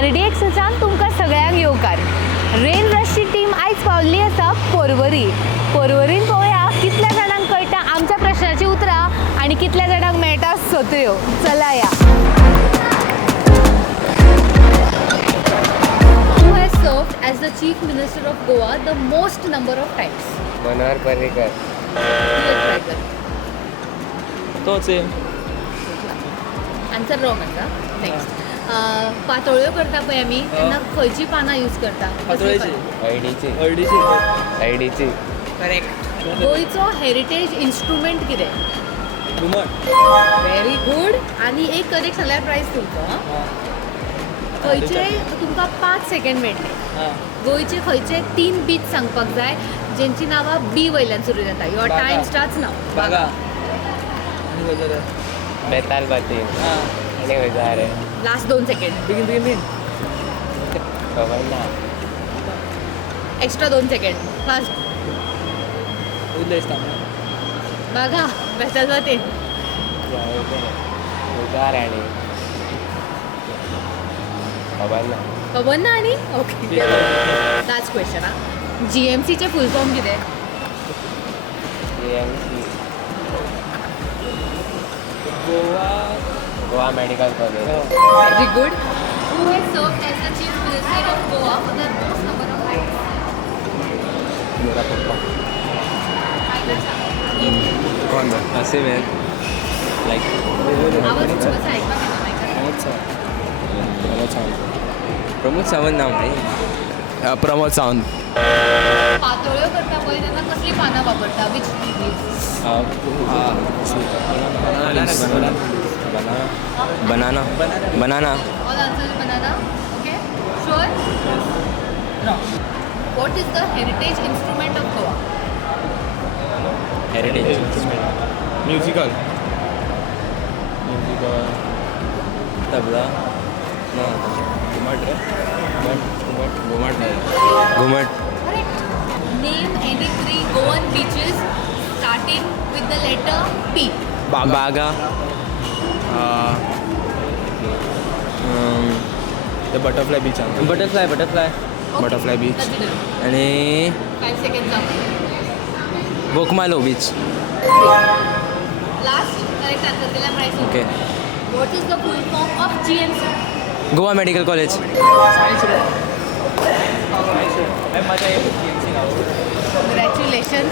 RDXच्यान तुमकां सगळ्यांक येवकार. रेन रशची टीम आयज पावल्ली आसा पर्वरी. पर्वरीन पळोवया कितल्या जाणांक कळटा आमच्या प्रश्नाची उतरां आनी कितल्या जाणांक मेळटा सत्र्यो. चला या. Who has served as the Chief Minister of Goa the most number of times? Manohar Parrikar. Let's try that. तोच आहे. आन्सर रॉंग आसा. नेक्स्ट पातोळ्यो करता पळय आमी तेन्ना खंयची पानां यूज करता? पातोळ्याची. हळडीची. हळदीची. हळडीची. करेक्ट. गोंयचो हेरिटेज इन्स्ट्रुमेंट कितें? घुमट. Very good. आनी एक करेक्ट सांगल्यार प्रायज तुमकां. खंयचे तुमकां 5 सेकंड मेळटले. हां. गोंयचे खंयचे 3 बीच सांगपाक जाय जेंची नांवां बी वयल्यान सुरू जाता. युअर बागा. टायम स्टार्ट्स नाव. बागा. आनी खंयचो रे? बेताल बाती. हां. आनी खंयचा रे? Last 2 second. बेगीन. खबर ना. Extra 2 second. फास्ट. उरले दिसता. बागा. बेताल जाते. उजार आनी खबर ना. खबर ना आनी? ओके. लास्ट क्वेश्चन हा. GMCचे फुल फॉर्म कितें? GMC. Goa medical college. Very good. Who has served as the Chief Minister of Goa for the most number of times? मेरा पप्पा. कोण असे वेळ लाईक आवाज तुमचा ऐकपाक येता माहिती? प्रमोद सावंत नाव नाही. प्रमोद सावंत. पातोळ्यो करता पळय तेन्ना कसली पानां वापरता? Which leaves? Banana. All answers banana. Okay. Sure? No. What is the heritage instrument of Goa? Heritage. Musical. Tabla. घुमट. Correct. Name any 3 Goan beaches starting with the letter P. Baga. The butterfly beach. Butterfly. Okay. Butterfly beach. Consider. आणि 5 seconds up. Bogmalo beach. Last correct answer दिला prize. Okay. What is the full form of GMC? Goa medical college. Congratulations.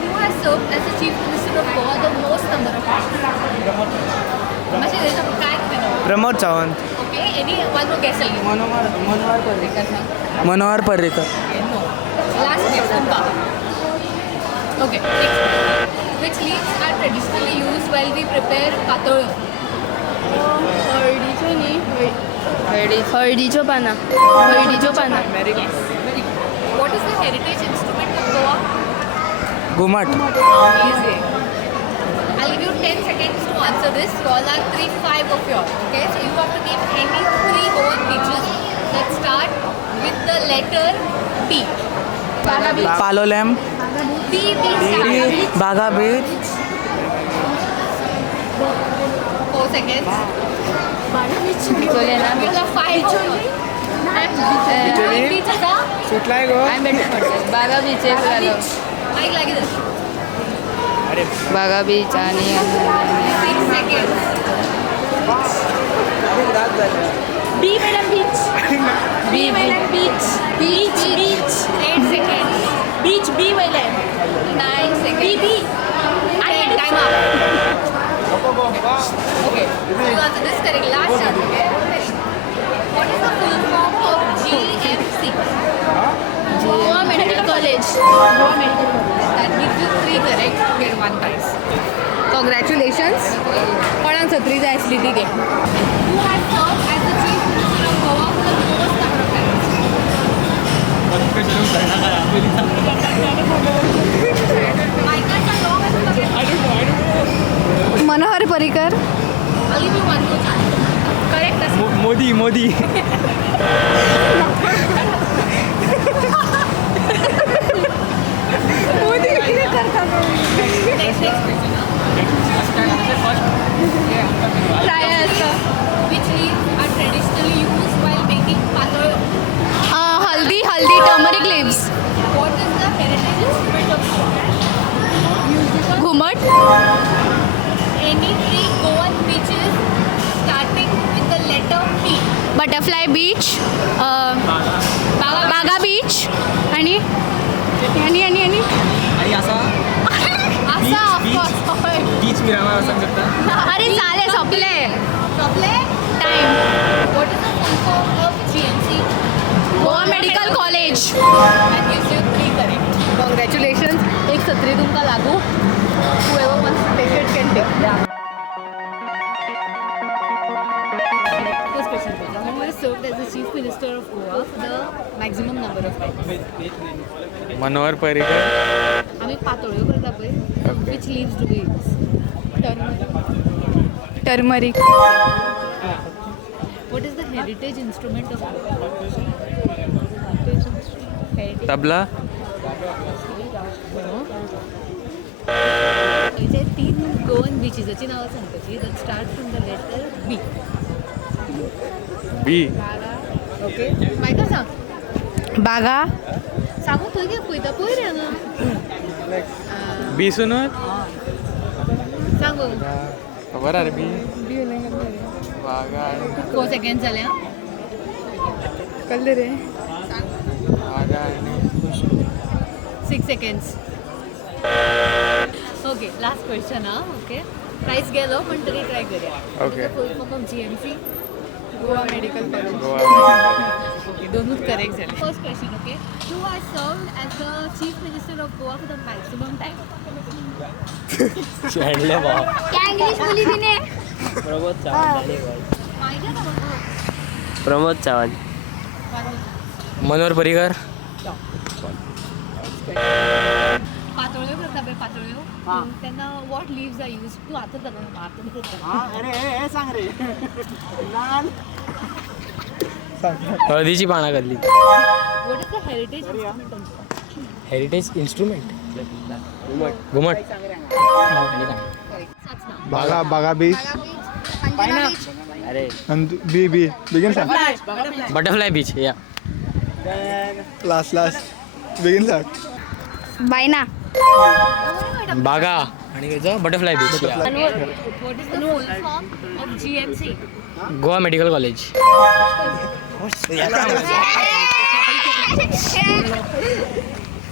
Who has served as the Chief Minister of Goa the most number of times? मातशें देता काय केलं? Pramod Sawant. Okay, any one more guess again. Manohar Parrikar. सांग. Manohar Parrikar. No. Last guess तुमका. Okay, next. Which leaves are traditionally used while we prepare पातोळ्यो? हळदीचो न्ही हळदीचो पानां. Very good. What is the heritage instrument of Goa? घुमट. Easy. I'll give you 10 seconds to answer this. You all are 3-5 of yours. Okay, so you have to name any 3 Goan beaches that start with the letter B. Palolem. B start. बागा beach. 4 seconds. बिचोले ना. You have 5 of yours. One beach आसा? सुटलाय गो. बागा beach एक जालो. Mic लागीं धर. बागा beach आणि 6 seconds. B madam beach. B madam beach. Beach 8 seconds. Beach B वयल्यान. 9 seconds. B. And time up. Okay. You answer this correct. Last chance. Okay. What is the full form of GMC? Goa medical college. That gives you 3 correct. You get 1 prize. Congratulations. कोणाक सत्री जाय आसली ती घे. Who has served as the Chief Minister of Goa for the most number of times? Michael, long as Manohar Parrikar. I'll give you 1 more chance. Correct as Modi. next question. Try which leaves are butterfly beach Baga beach आणि आणि आणि आणि आणि असा असा of course beach Miramar सांगू शकता. अरे चालेल संपले time what is the full form of GMC Goa medical college congratulations एक सत्री तुमकां लागू whoever wants to take it can take. First question, who has served as the Chief Minister of Goa for the maximum number of times? Manohar Parrikar. आम्ही पातोळ्यो करता पळय which leaves do we use? Turmeric What is the heritage instrument of Goa? Heritage. Tabla. थंयचे 3 Goan बिचीसाची नांवां सांगपाची that start from the letter B. B. Okay मायका सांग बागा सांगू थंय कितें पळयता पळय रे हांगा बी सुनून सांग खबर आरे बी. वागा. 4 सेकंड जाले आं कळले रे वागा. 6 seconds. ओके लास्ट क्वेश्चन आं ओके प्राईज गेलो पण तरी ट्राय करूया. Okay. Full form of GMC Goa medical college. Goa. Okay दोनूच करेक्ट झाले. First question okay who has served as the chief minister of Goa for the maximum time? शेणले भाव. क्या इंग्लिश बोली तिने प्रमोद सावंत. माहिती आहे का म्हणतो? प्रमोद सावंत. मनोहर पर्रीकर. पातोळ्यो करता पळय पातोळ्यो तेन्ना वॉट लिव्स आर यूज तूं आतां करता हळदीची पानां घातली. What is the heritage instrument of heritage instrument. Ghumat. Baga beach अरे and B begin sir. Butterfly beach. या. last begin sir. Baina Baga आणि त्याचं butterfly beach. What is the full form of GMC? Goa medical college.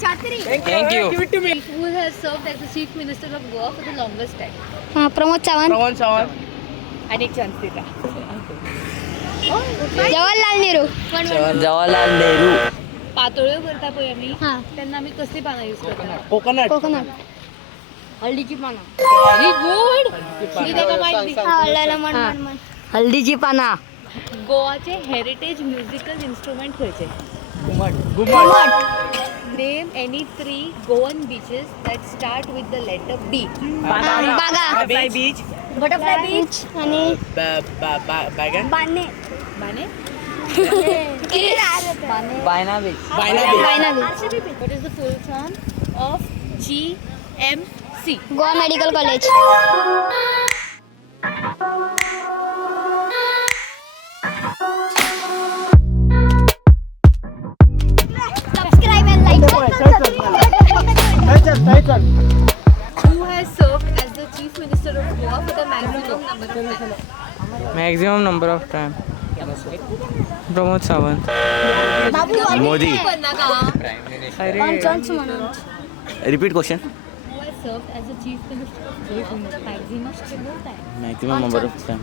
छात्री thank you. Who has served as the chief minister of Goa for the longest time? Pramod Sawant आणि एक chance दिला. जवाहरलाल नेहरू जवाहरलाल नेहरू. पातोळ्यो करता पळय आमी हां. तेन्ना आमी कसली पानां यूज करता? कोकोनट हळदीची पानं व्हेरी गुड कितें का माहिती हळदीची पाना गोवाचे हेरिटेज म्युझिकल इन्स्ट्रुमेंट खंयचे? Name any 3 Goan beaches that start with the letter B. Baga butterfly beach आणि बाने बाने Baina beach. Baina beach What is the full form of GMC? Goa medical college subscribe and like. Who has served as the chief minister of Goa for the maximum number of times? Maximum number of time. Pramod Sawant. Modi. बनना का? Repeat question. Who has served as the chief minister of Goa for the maximum time? Maximum number of time.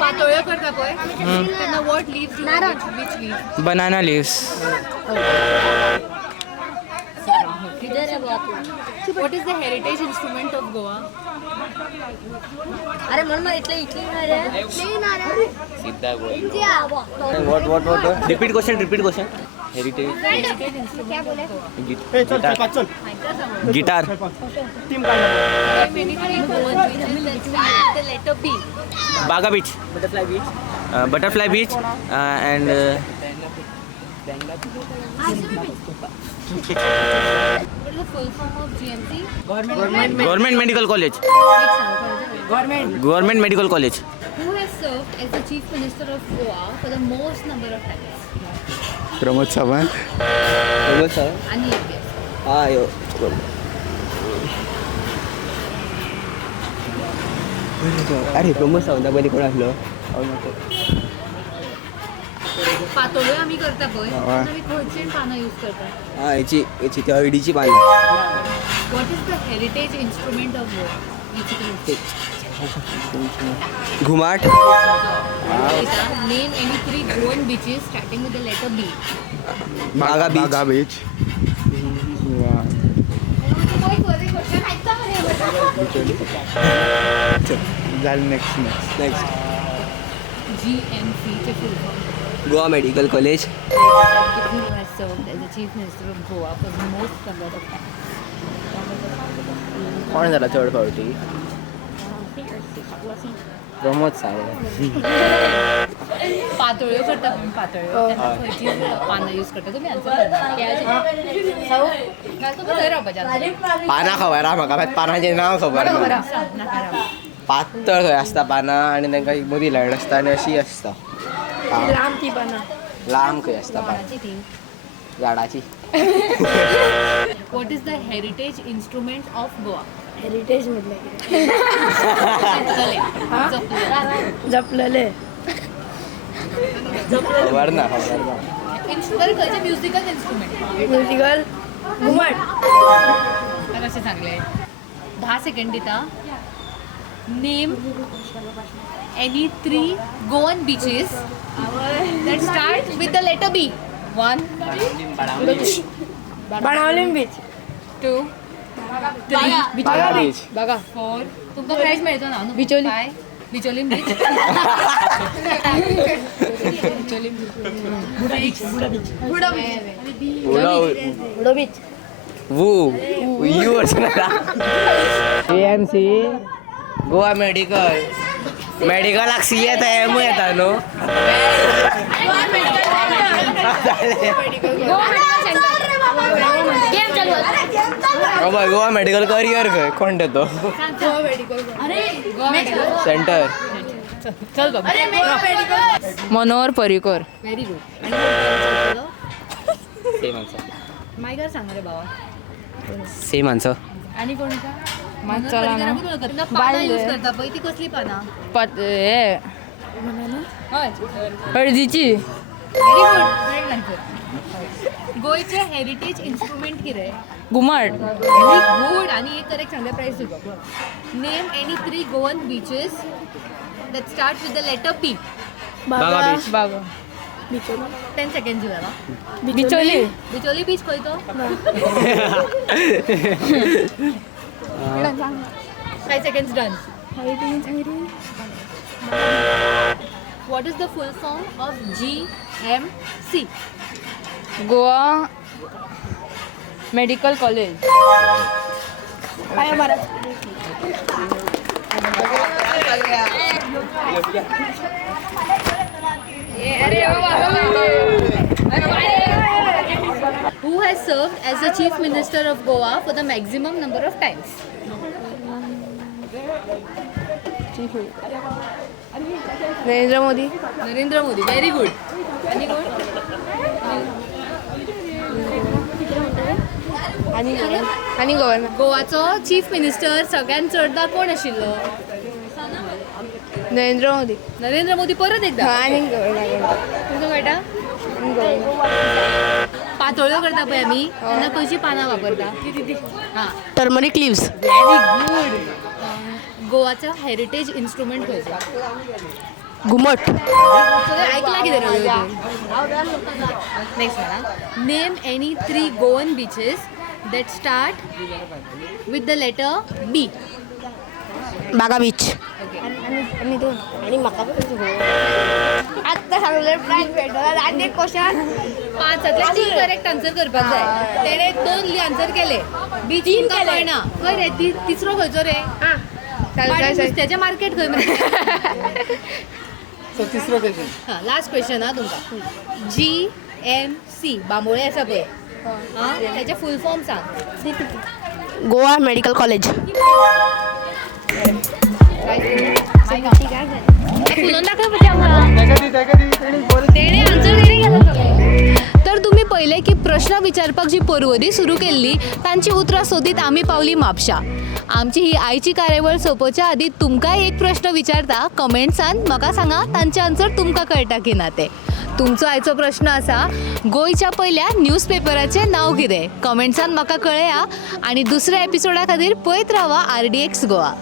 पातोळ्यो करता पळय तेन्ना what leaves do you use? Which leaves? Banana leaves. What is the heritage instrument of Goa? अरे मन मग इथले इथली What? Repeat question. Heritage. क्या बोले Guitar. Many Goan beaches that start with the letter B. Baga Beach. Butterfly Beach. And What is the full form of GMC? Government Medical College. Government Medical College. Who has served as the chief minister of Goa for the most number of times? Pramod Sawant. आणि एक guess. अरे प्रमोद सावंता बरी कोण आसलो पातोळ्यो आमी करता पळय हय. आमी खंयचीं पानां यूज करता हां हेची ती हळडीची पानं what is the heritage instrument of ghumat name any 3 Goan beaches starting with the letter B Baga beach. Baga beach झालं नेक्स्ट नेक्स्ट GMC चे full form Goa medical college has served as the Chief Minister of Goa for the most number of times. कोण झाला चड फावटी प्रमोद सावंत पातोळ्यो करता पण पातोळ्यो तेन्ना खंयची पानां यूज करता तुमी आन्सर थंय रावपाचें पानां खबर आहा म्हाका मात पानांचें नांव खबर ना पातळ खंय आसता पानां आनी तांकां एक मदीं लायन आसता आनी अशी आसता लांब खंय आसता पानां झाडाची what is the heritage instrument of Goa heritage म्हटलं जपलेले जपलेले खबर ना इन्स्ट्रुमेंट खंयचे म्युझिकल इन्स्ट्रुमेंट म्युझिकल घुमट कशें सांगलें 10 सेकंड दिता name any 3 Goan beaches that start with the letter B 1 Benaulim beach 2 3 बागा बीच बघा 4 तुमकां प्राइज मेळचो ना न्हू बिचोली बिचोली बीच उडो बीच वू यू AMC गोवा मेडिकल मेडिकलाक सी येता एमू येता न्हू गोवा मेडिकल करियर खंय कोण तो सेंटर चल बघ Manohar Parrikar very good same answer मायगर सांग रे बाबा सेम आन्सर आणि कोणता चला ना. पानां यूज करता पळय ती कसली पानां हय हळदीची व्हेरी गुड गोयचे हेरिटेज इन्स्ट्रुमेंट कितें घुमट व्हेरी गुड आणि एक करेक्ट सांगले price Tuka name any 3 Goan beaches that start with the letter P बागा बीच बागा 10 seconds जाला बिचोली बिचोली बीच खंय तो 5 seconds done what is the full form of GMC Goa medical college who has served as the Chief Minister of Goa for the maximum number of times Narendra Modi Narendra Modi very good आणि कोण आणि governor गोवाचो chief minister सगळ्यात चडदा कोण आशिल्लो नरेंद्र मोदी नरेंद्र मोदी परत एकदा आणि governor तुका कळटा पातोळ्यो करता पळय आमी तेन्ना खंयची पानां वापरता हां टर्मरिक लिव्स व्हेरी गुड गोवाचो हेरिटेज इन्स्ट्रुमेंट खंयचो घुमट ऐकला कितें नेक्स्ट म्हणा name any 3 Goan beaches that start with the letter B Baga beach okay आणि म्हाका आत्ता सांगले प्राइज भेटला आणि एक क्वेश्चन 5 3 करेक्ट आन्सर करपाक जाय तेणे 2 आन्सर केले बी 3 कळना खंय रे तिसरो खंयचो रे नुस्त्याचें मार्केट खंय मरे तिसरो क्वेश्चन हां लास्ट क्वेश्चन हा तुमकां GMC बांबोळे आसा पळय हां त्याचे फुल फॉर्म सांग गोवा मेडिकल कॉलेज फुलोन दाखय आमकां तेणे आन्सर तेणे केला तर तुम्ही पहिले की प्रश्न विचारपाक जी परवरी सुरू केल्ली तांची उतरां सोदीत आमी पावली म्हापशा. आमची ही आयची कार्यावळ सोंपोवच्या आदी तुमकांय एक प्रश्न विचारता, कमेंट्सान म्हाका सांगा तांचे आन्सर तुमकां कळटा की ना ते. तुमचो आयचो प्रश्न आसा, गोंयच्या पयल्या न्यूजपेपराचें नांव कितें? कमेंट्सान म्हाका कळया आनी दुसऱ्या एपिसोडा खातीर पळयत रावा RDX गोवा.